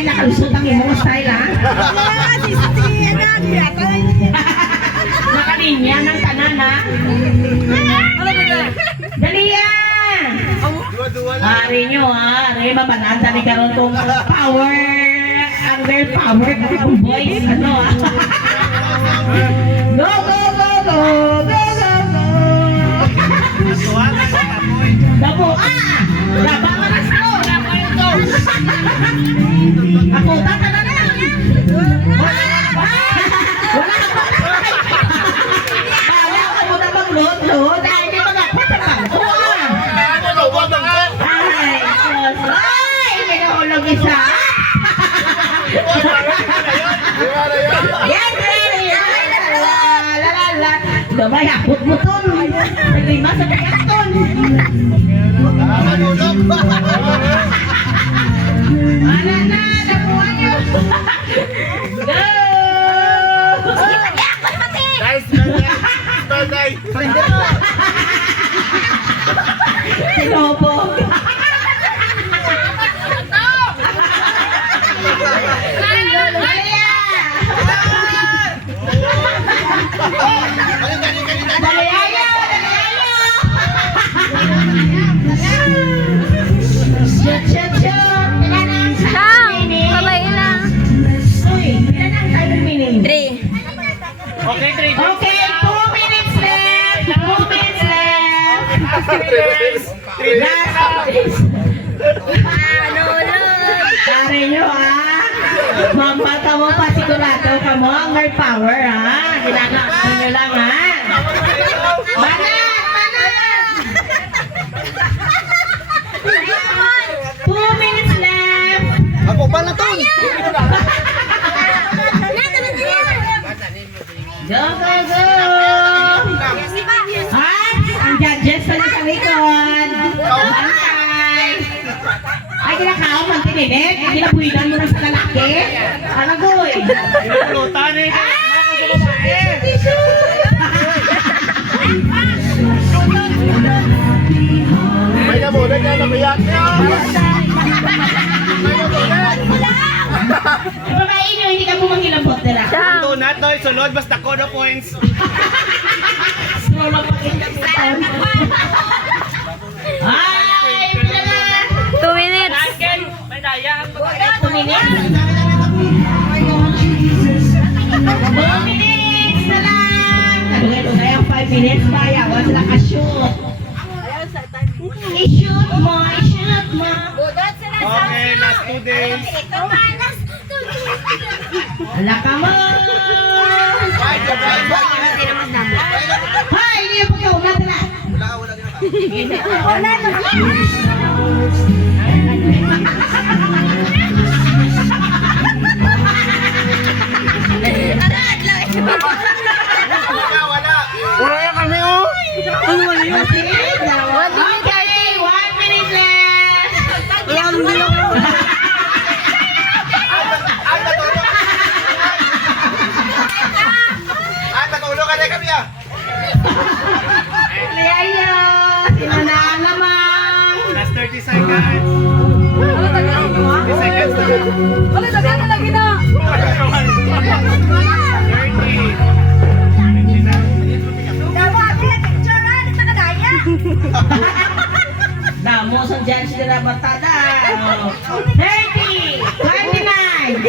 Ay, nakalusot ang imong style, ha? Nakalinya ng tanan, ha? Dali yan! Ari nyo, ha? Ari, mabanata ni karon kong power. Ang very power ng voice, ano, ha? Go, go, go, go! Go, go, go! Dabo, Daba ka na sa ako, tata na na! Wala ka pa! Kaya ka mo na mag-load-load. Ay, di ba ako sa pangko, Ay, may nahulog isa. Yan, lalala. Gabay, akot mo ton. Naglima sa kayaton. Wala na, nakuha nyo. Go! Guys, Sinobog. Okay, 3 Okay, 2 minutes left. 2 minutes left. Pare nyo, Mambata mo pa sigurado ka mo ang may power, Ginagawa nyo lang, Banat! 2 minutes left. Ako ba na to? Go, go, go! Ang judges pa sa likod. Bantay. Ay, kinakaw, mantininit. Ginabuinan mo na sa lalaki. Ano, goy? Pinapulutan eh. May namunan niya, namayak niya. Pagkain nyo, hindi ka po manghilambot nila. Donut, no? Isunod, basta ko na points. Scroll up ang inyong. Ay, pila na. 2 minutes. May daya. 2 minutes. 2 minutes na lang. Nalugay ang 5 minutes pa. Yawan sila ka-shoot. I-shoot mo, i-shoot mo. Okay, last 2 days. Ala ka mo. Hay, hindi yung pagkaulat na. Wala na. Wala na kami, oh. Okay, 1 minute left. Natulog ka na kami, Liayo, sinanaan naman. Last 30 seconds. 30 seconds na. 30. Damo sa judge nila batada. 30, 29,